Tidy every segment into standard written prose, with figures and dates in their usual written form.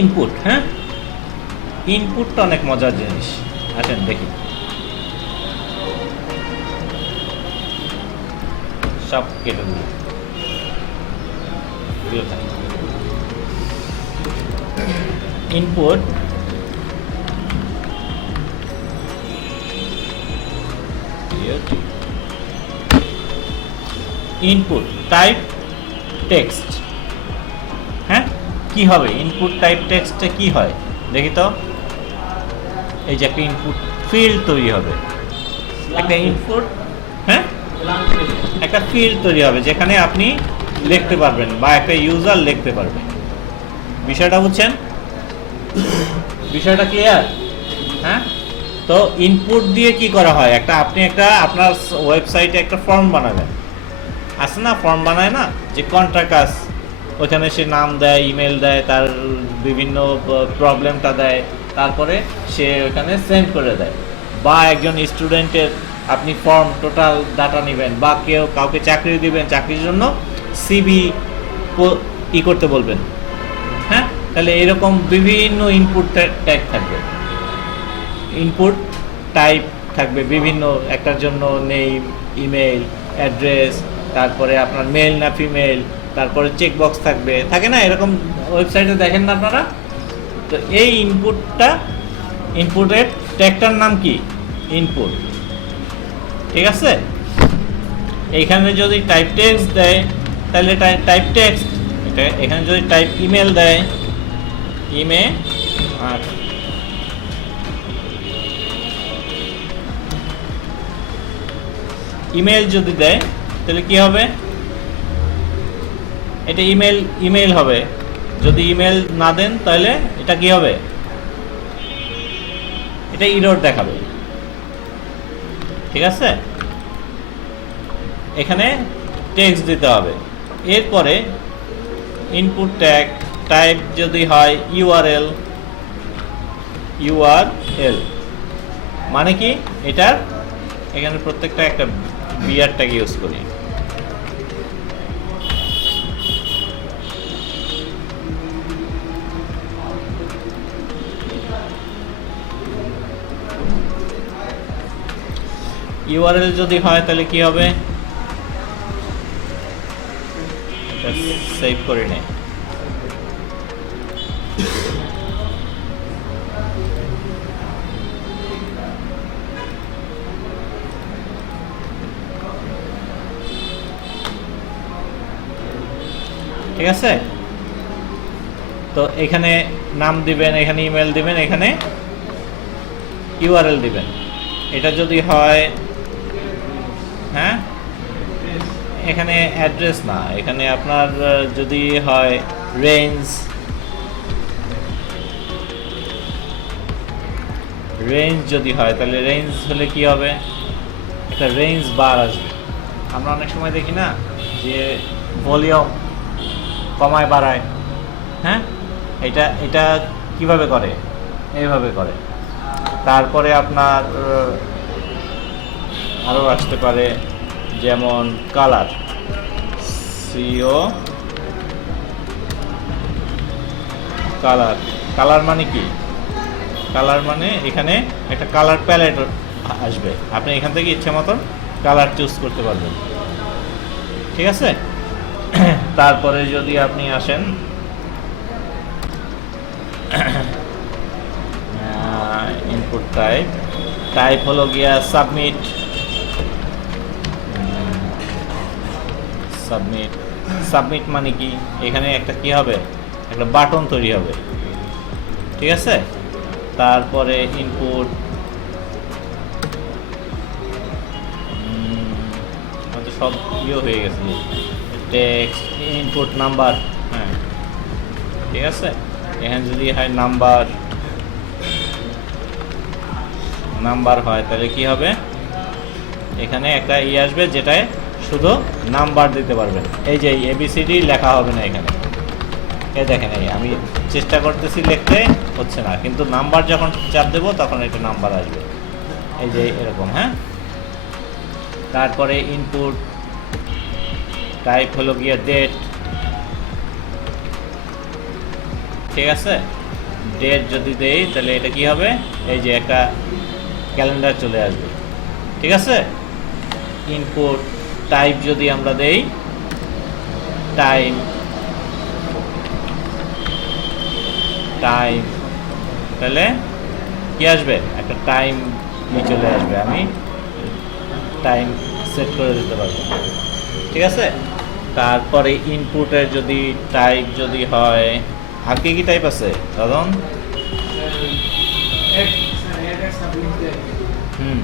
Input. হ্যাঁ, ইনপুটটা অনেক মজার জিনিস। আসেন দেখি, সব কেটে দিই। Input input type text. হ্যাঁ, কি হবে ইনপুট টাইপ টেক্সটে কি হয় দেখি তো। এই যে একটা ইনপুট ফিল্ড তৈরি হবে, একটা ইনপুট, হ্যাঁ একটা ফিল্ড তৈরি হবে যেখানে আপনি লিখতে পারবেন বা একটা ইউজার লিখতে পারবে। বিষয়টা বুঝছেন? বিষয়টা ক্লিয়ার? হ্যাঁ, তো ইনপুট দিয়ে কি করা হয়, আপনি আপনার ওয়েবসাইটে একটা ফর্ম বানাবেন, আছে না, ফর্ম বানায় না, যে কন্ট্রাক্ট আস, ওইখানে সে নাম দেয়, ইমেল দেয়, তার বিভিন্ন প্রবলেমটা দেয়, তারপরে সে ওখানে সেন্ড করে দেয়। বা একজন স্টুডেন্টের আপনি ফর্ম টোটাল ডাটা নেবেন, বা কাউকে চাকরি দিবেন, চাকরির জন্য সিভি করতে বলবেন। হ্যাঁ, তাহলে এরকম বিভিন্ন ইনপুট ট্যাগ থাকবে, ইনপুট টাইপ থাকবে বিভিন্ন, একটার জন্য নেম, ইমেল, অ্যাড্রেস, তারপরে আপনার মেল না ফিমেল, তারপরে চেকবক্স থাকবে, থাকে না এরকম, ওয়েবসাইটে দেখেন না আপনারা? তো এই ইনপুটের ট্যাগটার নাম কি? ইনপুট। ঠিক আছে, এইখানে যদি টাইপ টেক্সট দেয় তাহলে টাইপ টেক্সট, এখানে যদি টাইপ ইমেল দেয়, ইমেল, আর ইমেল যদি দেয় তাহলে কি হবে, এটা ইমেল হবে। যদি ইমেল না দেন তাহলে এটা কি হবে, এটা এরর দেখাবে। ঠিক আছে, এখানে টেক্সট দিতে হবে। এরপরে ইনপুট ট্যাগ টাইপ যদি হয় ইউআরএল, মানে কি এটার, এখানে প্রত্যেকটা একটা বিআর ট্যাগ ইউজ করি। ইউআরএল যদি হয় তাহলে কি হবে, সেভ করে নে। ঠিক আছে, তো এখানে নাম দিবেন, এখানে ইমেল দিবেন, এখানে ইউআরএল দিবেন। এটা যদি হয়, হ্যাঁ এখানে অ্যাড্রেস না, এখানে আপনার যদি হয় রেঞ্জ যদি হয় তাহলে রেঞ্জ হলে কি হবে, একটা রেঞ্জ বার আসবে। আমরা অনেক সময় দেখি না যে ভলিউম কমায় বাড়ায়, হ্যাঁ এটা কিভাবে করে, এইভাবে করে। তারপরে আপনার আরও আসতে পারে যেমন কালার, কালার মানে কি, কালার মানে এখানে একটা কালার প্যালেট আসবে, আপনি এখান থেকে ইচ্ছে মতন কালার চুজ করতে পারবেন। ঠিক আছে, তারপরে যদি আপনি আসেন ইনপুট টাইপ হলো গিয়া সাবমিট মানে কি, এখানে একটা কি হবে, একটা বাটন তৈরি হবে। ঠিক আছে, তারপরে ইনপুট সব হয়ে গেছে, টেক্সট, ইনপুট নাম্বার। হ্যাঁ ঠিক আছে, এখানে যদি হয় নাম্বার হয় তাহলে কি হবে, এখানে একটা আসবে যেটায় শুধু নাম্বার দিতে পারবেন। এই যে ABCD লেখা হবে না এখানে, এই দেখেন, এই আমি চেষ্টা করতেছি লিখতে, হচ্ছে না, কিন্তু নাম্বার যখন চাপ দেবো তখন একটা নাম্বার আসবে, এই যে এরকম। হ্যাঁ, তারপরে ইনপুট টাইপ হলো গিয়ে ডেট। ঠিক আছে, ডেট যদি দেই তাহলে এটা কি হবে, এই যে একটা ক্যালেন্ডার চলে আসবে, ঠিক আছে। ইনপুট টাইপ যদি আমরা দেই টাইম, টাইম তাহলে কি আসবে, একটা টাইম নিয়ে চলে আসবে, আমি টাইম সেট করে দিতে পারবো, ঠিক আছে। তারপরে ইনপুটের যদি টাইপ যদি হয়, আর কি কি টাইপ আছে দাদন? হুম,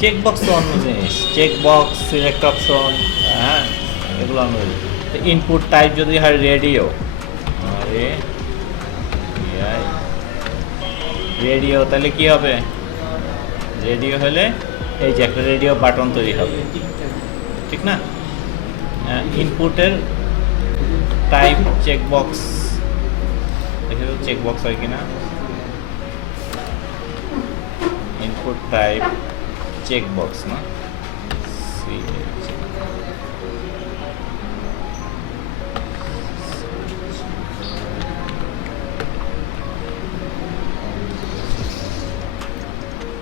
চেকবক্স তো অন্য জিনিস, চেকবক্স, সিলেক্ট অপশন, হ্যাঁ এগুলো অন্য জিনিস। ইনপুট টাইপ যদি হয় রেডিও, রেডিও তাহলে কি হবে, রেডিও হলে এই যে একটা রেডিও বাটন তৈরি হবে, ঠিক না। ইনপুটের টাইপ চেকবক্স, দেখে তো চেকবক্স হয় কিনা, ইনপুট টাইপ চেকবক্স না,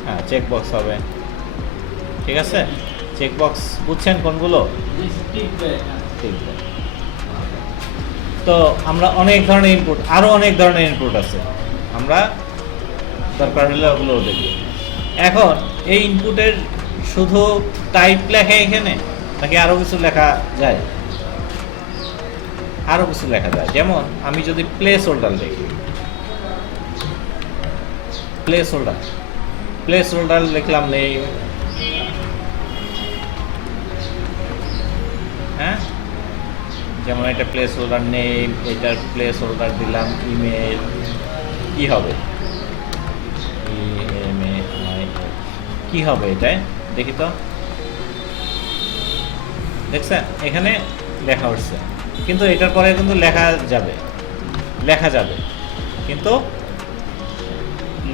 হ্যাঁ চেকবক্স হবে, ঠিক আছে। চেকবক্স বুঝছেন কোনগুলো? ঠিক। তো আমরা অনেক ধরনের ইনপুট, আরও অনেক ধরনের ইনপুট আছে, আমরা দরকার হলে ওগুলো দেখব। এখন এই ইনপুটের শুধু টাইপ লেখা এখানে, নাকি আরও কিছু লেখা যায়? আরও কিছু লেখা যায়, যেমন আমি যদি প্লেস হোল্ডার লিখি, প্লেস হোল্ডার, প্লেস হোল্ডার লিখলাম নেই, হ্যাঁ যেমন এটা প্লেস হোল্ডার নেম, এটার প্লেস হোল্ডার দিলাম ইমেল, কি হবে কি হবে এটাই দেখি তো, দেখছেন এখানে লেখা উঠছে, কিন্তু এটার পরে কিন্তু লেখা যাবে, লেখা যাবে, কিন্তু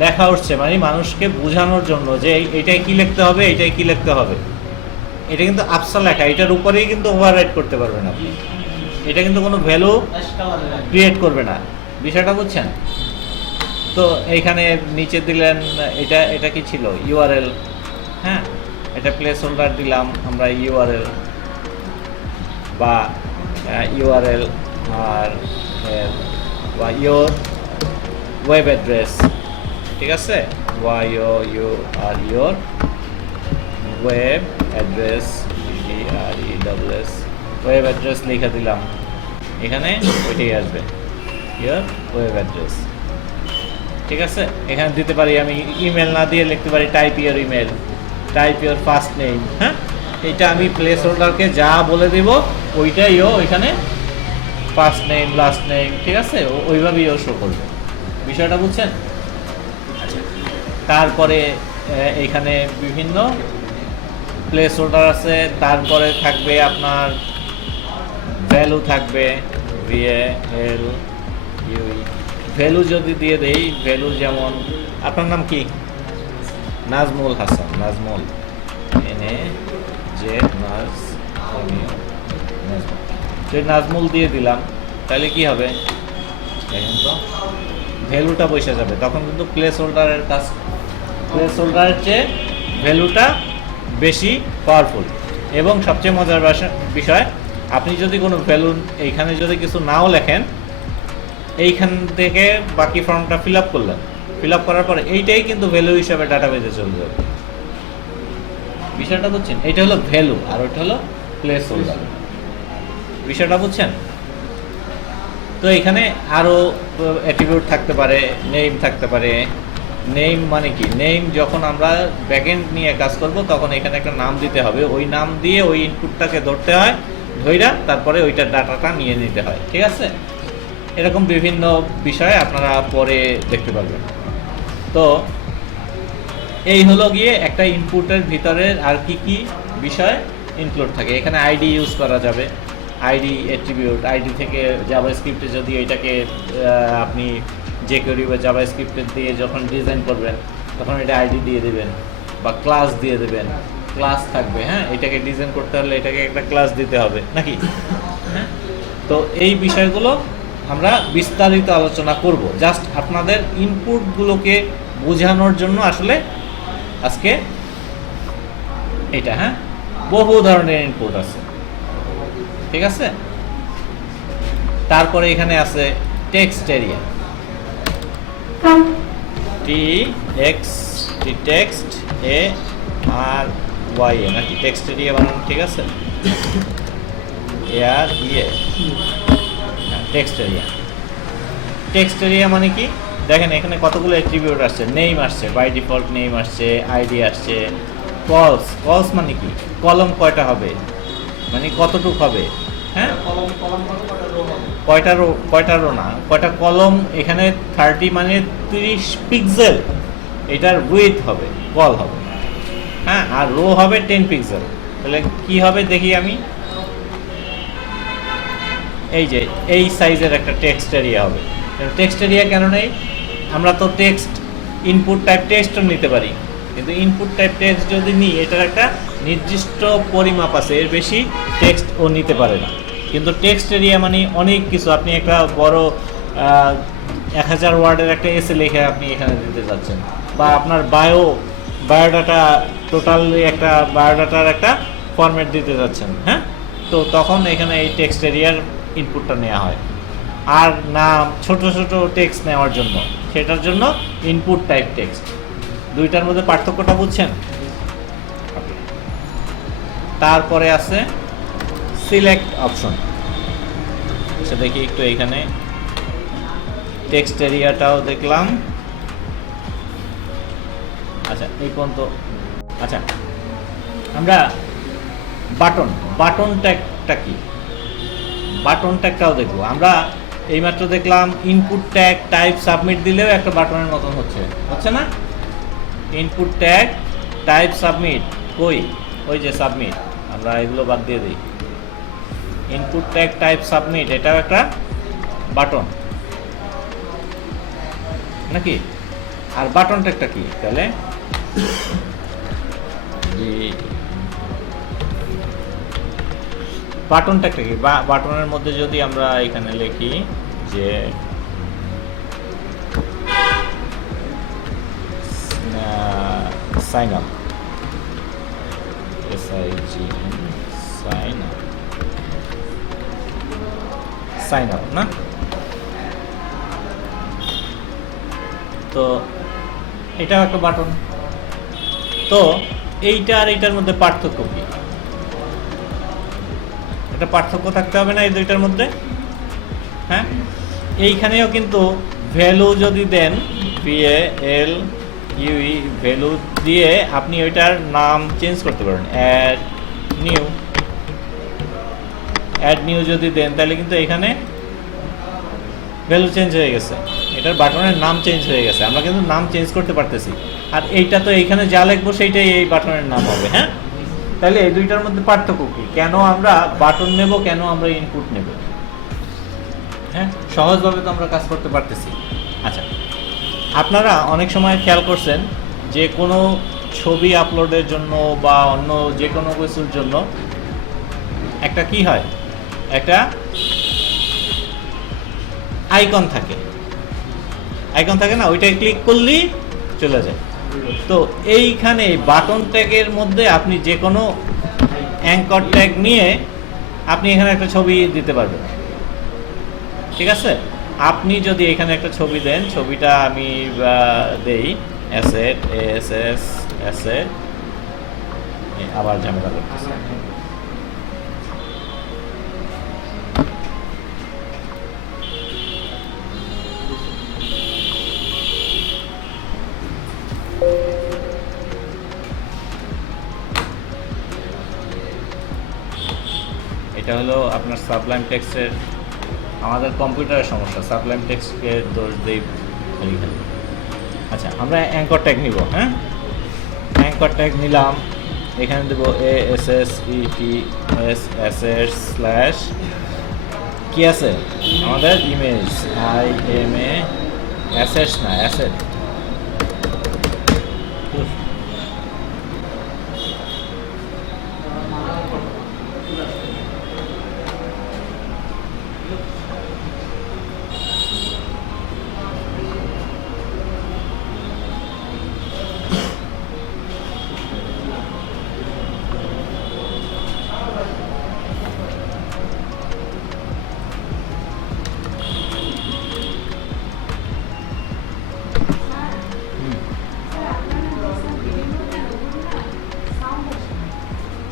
লেখা উঠছে মানে মানুষকে বোঝানোর জন্য যে এইটাই কি লিখতে হবে, এইটাই কি লিখতে হবে। এটা কিন্তু আফসা লেখা, এটার উপরেই কিন্তু ওভাররাইট করতে পারবেন আপনি, এটা কিন্তু কোনো ভ্যালু ক্রিয়েট করবে না, বিষয়টা বুঝছেন তো। এইখানে নিচে দিলেন এটা, এটা কি ছিল ইউআরএল, হ্যাঁ এটা প্লেস হোল্ডার দিলাম আমরা ইউআরএল বা ইউআরএল আর বা ইয়োর ওয়েব অ্যাড্রেস, ঠিক আছে, you are your web address, DRESS web address লিখে দিলাম, এখানে ওইটাই আসবে ইয়োর ওয়েব অ্যাড্রেস, ঠিক আছে। এখানে দিতে পারি আমি ইমেল না দিয়ে লিখতে পারি type your email, type your first name, হ্যাঁ এটা আমি প্লেস হোল্ডারকে যা বলে দিব ওইটাই ও ওইখানে ফার্স্ট নেম লাস্ট নেম, ঠিক আছে, ওইভাবেই ও শো করবে, বিষয়টা বুঝছেন। তারপরে এখানে বিভিন্ন প্লেস হোল্ডার আছে, তারপরে থাকবে আপনার ভ্যালু থাকবে, VALU, ভ্যালু যদি দিয়ে দেই, ভ্যালু যেমন আপনার নাম কি, নাজমুল হাসান, নাজমুল নাজমুল দিয়ে দিলাম, তাহলে কি হবে দেখেন তো, ভ্যালুটা বসে যাবে, তখন কিন্তু প্লেস হোল্ডারের কাজ, প্লেস হোল্ডারের চেয়ে ভ্যালুটা বেশি পাওয়ারফুল। এবং সবচেয়ে মজার বিষয়, আপনি যদি কোনো ভ্যালু এইখানে যদি কিছু নাও লেখেন, এইখান থেকে বাকি ফর্মটা ফিল আপ করলেন, ফিল আপ করার পরে এইটাই কিন্তু ভ্যালু হিসাবে ডাটাবেজে চলে যাবে, বিষয়টা বুঝছেন। এটা হলো ভ্যালু আর ওইটা হলো প্লেস হোল্ডার, বিষয়টা বুঝছেন তো। এখানে আরও অ্যাট্রিবিউট থাকতে পারে, নেম থাকতে পারে। নেম মানে কি, নেম যখন আমরা ব্যাকএন্ড নিয়ে কাজ করব তখন এখানে একটা নাম দিতে হবে, ওই নাম দিয়ে ওই ইনপুটটাকে ধরতে হয়, ধইরা তারপরে ওইটার ডাটাটা নিয়ে নিতে হয়, ঠিক আছে। এরকম বিভিন্ন বিষয় আপনারা পরে দেখতে পারবেন। তো এই হলো গিয়ে একটা ইনপুটের ভিতরে আর কি কি বিষয় ইনক্লুড থাকে। এখানে আইডি ইউজ করা যাবে, আইডি অ্যাট্রিবিউট, আইডি থেকে জাভাস্ক্রিপ্টে যদি এটাকে আপনি যে কেউ বা জাভাস্ক্রিপ্টে দিয়ে যখন ডিজাইন করবেন তখন এটা আইডি দিয়ে দেবেন বা ক্লাস দিয়ে দেবেন, ক্লাস থাকবে, হ্যাঁ এটাকে ডিজাইন করতে হলে এটাকে একটা ক্লাস দিতে হবে নাকি, হ্যাঁ। তো এই বিষয়গুলো আমরা বিস্তারিত আলোচনা করব, জাস্ট আপনাদের ইনপুটগুলোকে বোঝানোর জন্য আসলে আজকে এটা। হ্যাঁ, বহু ধরনের ইনপুট আছে, ঠিক আছে। তারপরে এখানে আছে text area, text A R Y A নাকি টেক্সট এরিয়া বানানো, ঠিক আছে। এ আর ইয়ে, টেক্সট এরিয়া। টেক্সট এরিয়া মানে কি দেখেন, এখানে কতগুলো অ্যাট্রিবিউট আসছে। নেম আসছে, বাই ডিফল্ট নেম আসছে, আইডি আসছে। কলস মানে কি, কলম কয়টা হবে, মানে কতটুক হবে। হ্যাঁ, কয়টা রো না কয়টা কলম। এখানে 30 মানে 30 পিক্সেল এটার উইথ হবে, কল হবে। হ্যাঁ, আর রো হবে 10 পিক্সেল। তাহলে কি হবে দেখি আমি, এই যে এই সাইজের একটা টেক্সট এরিয়া হবে। টেক্সট এরিয়া কেন নেই, আমরা তো টেক্সট ইনপুট টাইপ টেক্সটও নিতে পারি, কিন্তু ইনপুট টাইপ টেক্সট যদি নিই এটার একটা নির্দিষ্ট পরিমাপ আছে, এর বেশি টেক্সট ও নিতে পারে না। কিন্তু টেক্সট এরিয়া মানে অনেক কিছু। আপনি একটা বড় 1000 ওয়ার্ডের একটা এসে লিখে আপনি এখানে দিতে যাচ্ছেন, বা আপনার বায়োডাটা টোটালি একটা বায়োডাটার একটা ফরম্যাট দিতে যাচ্ছেন। হ্যাঁ, তো তখন এখানে এই টেক্সট এরিয়ার ইনপুটটা নেওয়া হয়। আর নাম, ছোট ছোট টেক্সট নেওয়ার জন্য, সেটার জন্য ইনপুট টাইপ টেক্সট। দুইটার মধ্যে পার্থক্যটা বুঝছেন। তারপরে আছে সিলেক্ট অপশন। আচ্ছা দেখি একটু, এইখানে টেক্সট এরিয়াটাও দেখলাম। আচ্ছা এই পর্যন্ত। আচ্ছা আমরা বাটন ট্যাগটা কি, বাটন ট্যাগটাও দেখবো আমরা। এইমাত্র দেখলাম ইনপুট ট্যাগ টাইপ সাবমিট দিলেও একটা বাটনের মতন হচ্ছে না। ইনপুট ট্যাগ টাইপ সাবমিট, ওই যে সাবমিট, আমরা এগুলো বাদ দিয়ে দিই। ইনপুট ট্যাগ টাইপ সাবমিট, এটাও একটা বাটন নাকি। আর বাটন ট্যাগটা কি তাহলে, বাটন ট্যাগটা কি, বাটনের মধ্যে যদি আমরা এখানে লিখি যে সাইন আপ, সাইন আপ না, তো এটাও একটা বাটন। তো এইটা আর এইটার মধ্যে পার্থক্য কি, এটা পার্থক্য থাকতে হবে না এই দুইটার মধ্যে। হ্যাঁ, এইখানেও কিন্তু ভ্যালু যদি দেন, VAL UI ভ্যালু দিয়ে আপনি ওইটার নাম চেঞ্জ করতে পারেন। অ্যাড নিউ যদি দেন তাহলে কিন্তু এখানে ভ্যালু চেঞ্জ হয়ে গেছে, এটার বাটনের নাম চেঞ্জ হয়ে গেছে। আমরা কিন্তু নাম চেঞ্জ করতে পারতেছি। আর এইটা তো এইখানে যা লিখবো সেইটাই এই বাটনের নাম হবে। হ্যাঁ, তাহলে এই দুইটার মধ্যে পার্থক্য কি, কেন আমরা বাটন নেব, কেন আমরা ইনপুট নেব। হ্যাঁ, সহজভাবে তো আমরা কাজ করতে পারতেছি। আচ্ছা, আপনারা অনেক সময় খেয়াল করছেন যে কোনো ছবি আপলোডের জন্য বা অন্য যে কোনো কিছুর জন্য একটা কি হয়, একটা আইকন থাকে না, ওইটাই ক্লিক করলেই চলে যায়। তো এইখানে বাটন ট্যাগের মধ্যে আপনি যে কোনো অ্যাঙ্কর ট্যাগ নিয়ে আপনি এখানে একটা ছবি দিতে পারবেন, ঠিক আছে। আপনি যদি এখানে একটা ছবি দেন, ছবিটা আমি দেই অ্যাসেট, অ্যাসেট, আবার ঝামেলা করতেছে। এটা হলো আপনার সাবলাইম টেক্সটের, আমাদের কম্পিউটারের সমস্যা, সাবলাইম টেক্সটকে দোষ দেই খালি। আচ্ছা, আমরা অ্যাঙ্কর ট্যাগ নিব। হ্যাঁ, অ্যাঙ্কর ট্যাগ নিলাম, এখানে দেবো ASSETS/ কি আছে আমাদের ইমেজ, IMA অ্যাসেটস না, অ্যাসেট।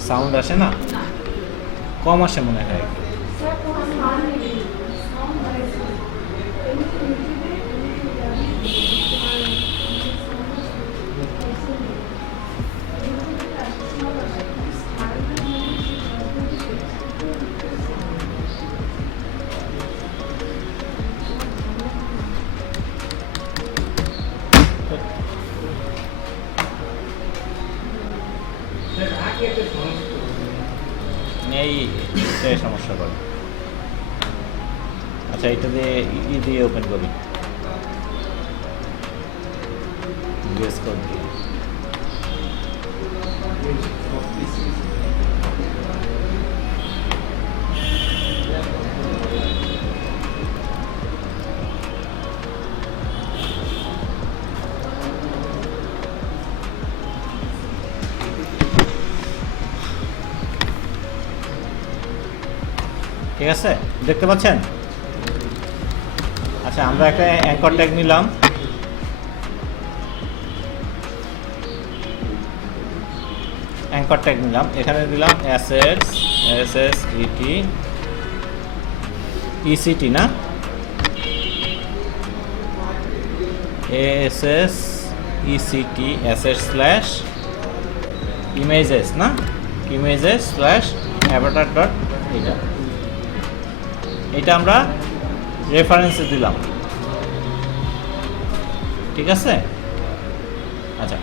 সাউন্ড আসে না, কম আসে মনে হয়। এই সমস্যা করে। আচ্ছা, এটা দিয়ে দিয়ে ওপেন করি, ভিএস কোড দিয়ে। ঠিক আছে, দেখতে পাচ্ছেন? আচ্ছা, আমরা একটা অ্যাঙ্কর ট্যাগ নিলাম। অ্যাঙ্কর ট্যাগ নিলাম, এখানে দিলাম অ্যাসেটস, এসএসইটি, ইসিটি না, এসএস ইসিটি অ্যাসেট স্ল্যাশ ইমেজেস না, ইমেজেস স্ল্যাশ অ্যাভাটার ডট এটা আমরা রেফারেন্সে দিলাম। ঠিক আছে? আচ্ছা,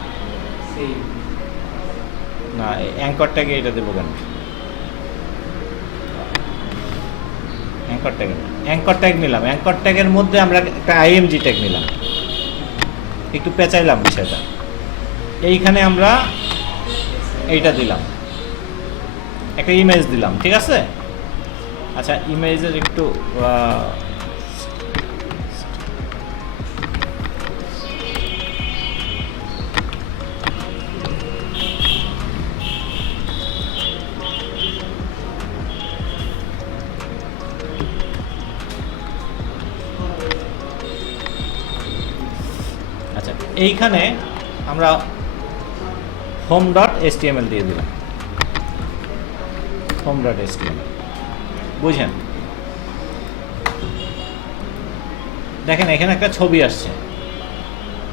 না অ্যাঙ্কর ট্যাগে এটা দেবো কেন? অ্যাঙ্কর ট্যাগ নিলাম। অ্যাঙ্কর ট্যাগের মধ্যে আমরা একটা আইএমজি ট্যাগ নিলাম, একটু পেঁচাইলাম বিষয়টা। এইখানে আমরা এইটা দিলাম, একটা ইমেজ দিলাম। ঠিক আছে? আচ্ছা, ইমেজের একটু আচ্ছা, এইখানে আমরা home.html দিয়ে দিলাম। home.html বুঝেন? দেখেন এখানে একটা ছবি আসছে,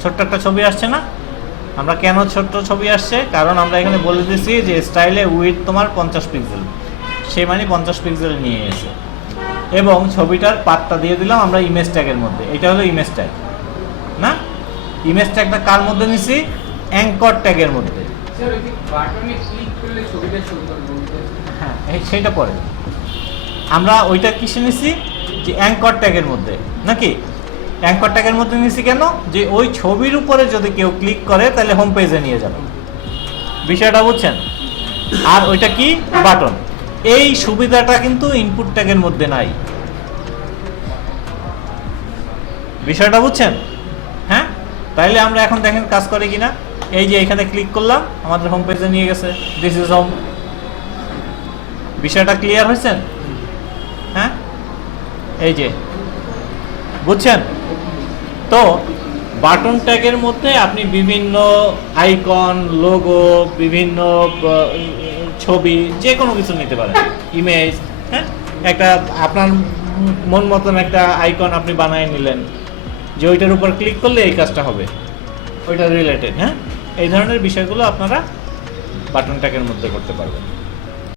ছোট্ট একটা ছবি আসছে না? আমরা কেন ছোট্ট ছবি আসছে? কারণ আমরা এখানে বলে দিচ্ছি যে স্টাইলে উইথ তোমার 50 পিক্সেল, সে মানে 50 পিক্সেল নিয়ে এসে, এবং ছবিটার পাতটা দিয়ে দিলাম আমরা ইমেজ ট্যাগের মধ্যে। এটা হলো ইমেজ ট্যাগ না? ইমেজ ট্যাগটা কার মধ্যে নিছি? অ্যাঙ্কর ট্যাগের মধ্যে। হ্যাঁ, সেইটা পরে আমরা ওইটা কিসে নিছি? যে অ্যাঙ্কর ট্যাগের মধ্যে নাকি? অ্যাঙ্কর ট্যাগের মধ্যে নিছি কেন? যে ওই ছবির উপরে যদি কেউ ক্লিক করে তাহলে হোম পেজে নিয়ে যাবে। বিষয়টা বুঝছেন? আর ওইটা কি? বাটন। এই সুবিধাটা কিন্তু ইনপুট ট্যাগের মধ্যে নাই। বিষয়টা বুঝছেন? হ্যাঁ, তাইলে আমরা এখন দেখেন কাজ করে কিনা। এই যে এখানে ক্লিক করলাম, আমাদের হোম পেজে নিয়ে গেছে। This is home. বিষয়টা ক্লিয়ার হয়েছেন? হ্যাঁ, এই যে বুঝছেন তো? বাটন ট্যাগের মধ্যে আপনি বিভিন্ন আইকন, লোগো, বিভিন্ন ছবি, যে কোনো কিছু নিতে পারেন, ইমেজ। হ্যাঁ, একটা আপনার মন মতন একটা আইকন আপনি বানিয়ে নিলেন, যে ওইটার উপর ক্লিক করলে এই কাজটা হবে, ওইটা রিলেটেড। হ্যাঁ, এই ধরনের বিষয়গুলো আপনারা বাটন ট্যাগের মধ্যে করতে পারবেন।